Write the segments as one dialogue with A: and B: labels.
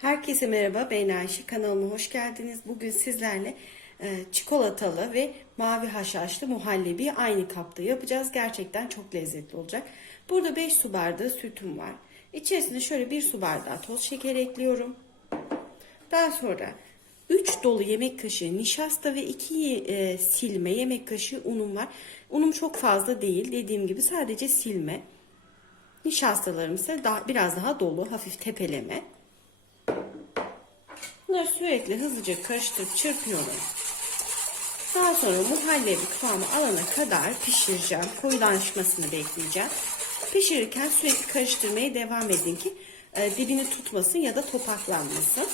A: Herkese merhaba ben Ayşe kanalıma hoş geldiniz. Bugün sizlerle e, çikolatalı ve mavi haşhaşlı muhallebi aynı kapta yapacağız. Gerçekten çok lezzetli olacak. Burada 5 su bardağı sütüm var. İçerisine şöyle 1 su bardağı toz şeker ekliyorum. Daha sonra 3 dolu yemek kaşığı nişasta ve 2 e, silme yemek kaşığı unum var. Unum çok fazla değil. Dediğim gibi sadece silme. Nişastalarım ise daha, biraz daha dolu, hafif tepeleme. Bunları sürekli hızlıca karıştırıp çırpıyorum. Daha sonra muhallebi kıvamı alana kadar pişireceğim. Koyulaşmasını bekleyeceğim. Pişirirken sürekli karıştırmaya devam edin ki e, dibini tutmasın ya da topaklanmasın.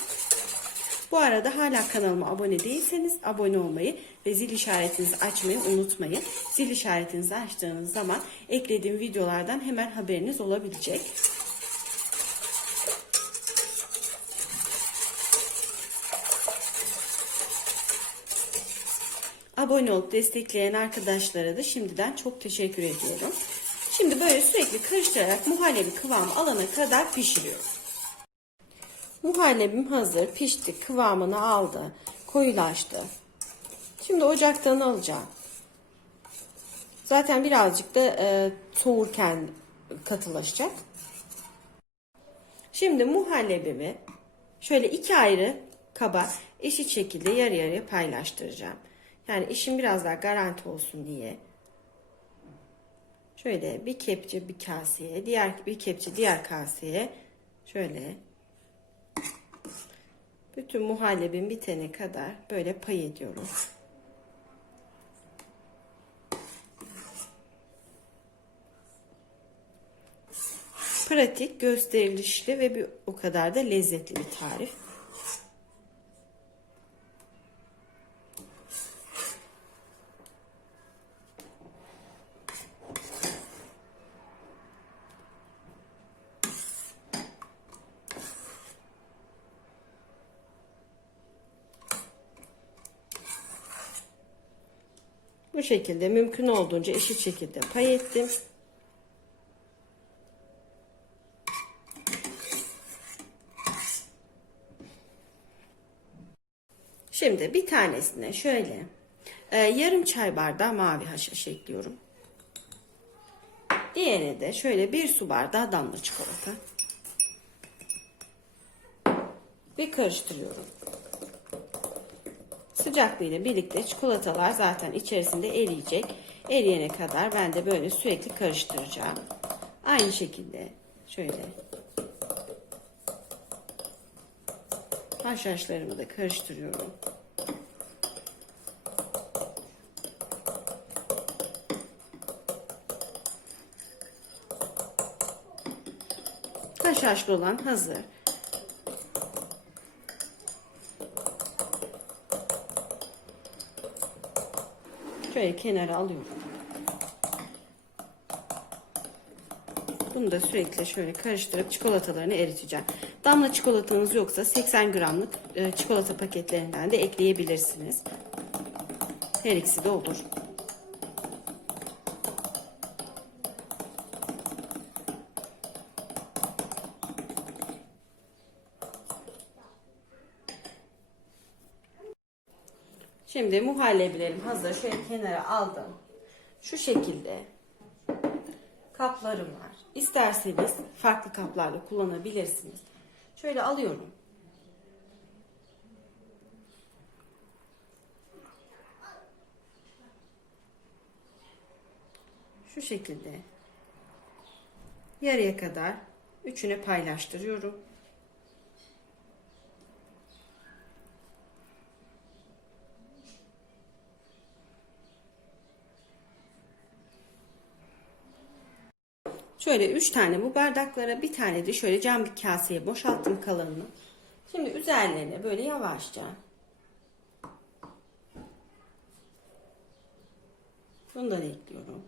A: Bu arada hala kanalıma abone değilseniz abone olmayı ve zil işaretinizi açmayı unutmayın. Zil işaretinizi açtığınız zaman eklediğim videolardan hemen haberiniz olabilecek. Abone olup destekleyen arkadaşlara da şimdiden çok teşekkür ediyorum. Şimdi böyle sürekli karıştırarak muhallebi kıvamı alana kadar pişiriyorum. Muhallebim hazır, pişti, kıvamını aldı, koyulaştı. Şimdi ocaktan alacağım. Zaten birazcık da e, soğurken katılaşacak. Şimdi muhallebimi şöyle iki ayrı kaba eşit şekilde yarı yarıya paylaştıracağım. Yani işim biraz daha garanti olsun diye. Şöyle bir kepçe bir kaseye, diğer bir kepçe diğer kaseye şöyle bütün muhallebin bitene kadar böyle pay ediyorum. Pratik, gösterilişli ve bir o kadar da lezzetli bir tarif. Bu şekilde mümkün olduğunca eşit şekilde pay ettim. Şimdi bir tanesine şöyle e, yarım çay bardağı mavi haşhaş ekliyorum. Diğerine de şöyle bir su bardağı damla çikolata. Ve karıştırıyorum. Sıcaklığıyla birlikte çikolatalar zaten içerisinde eriyecek. Eriyene kadar ben de böyle sürekli karıştıracağım. Aynı şekilde şöyle haşhaşlarımı da karıştırıyorum. Haşhaşlı olan hazır. Şöyle kenara alıyorum. Bunu da sürekli şöyle karıştırıp çikolatalarını eriteceğim. Damla çikolatanız yoksa 80 gramlık e, çikolata paketlerinden de ekleyebilirsiniz. Her ikisi de olur. Şimdi muhallebilerim hazır. Şöyle kenara aldım. Şu şekilde kaplarım var. İsterseniz farklı kaplarla kullanabilirsiniz. Şöyle alıyorum. Şu şekilde yarıya kadar üçüne paylaştırıyorum. Şöyle 3 tane bu bardaklara bir tane de şöyle cam bir kaseye boşalttım kalanını. Şimdi üzerlerine böyle yavaşça bunları ekliyorum.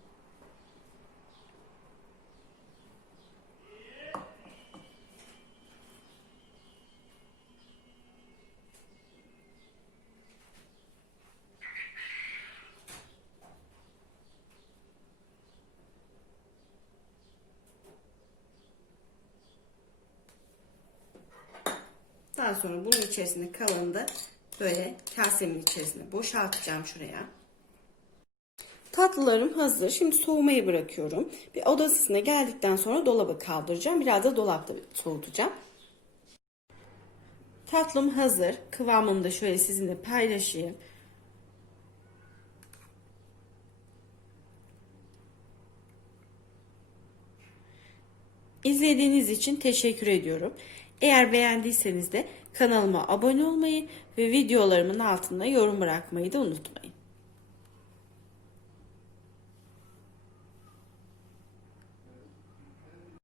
A: Daha sonra bunun içerisinde kalanını da böyle kasemin içerisine boşaltacağım şuraya. Tatlılarım hazır. Şimdi soğumayı bırakıyorum. Bir oda ısısına geldikten sonra dolaba kaldıracağım. Biraz da dolapta soğutacağım. Tatlım hazır. Kıvamını da şöyle sizinle paylaşayım. İzlediğiniz için teşekkür ediyorum. Eğer beğendiyseniz de kanalıma abone olmayı ve videolarımın altına yorum bırakmayı da unutmayın.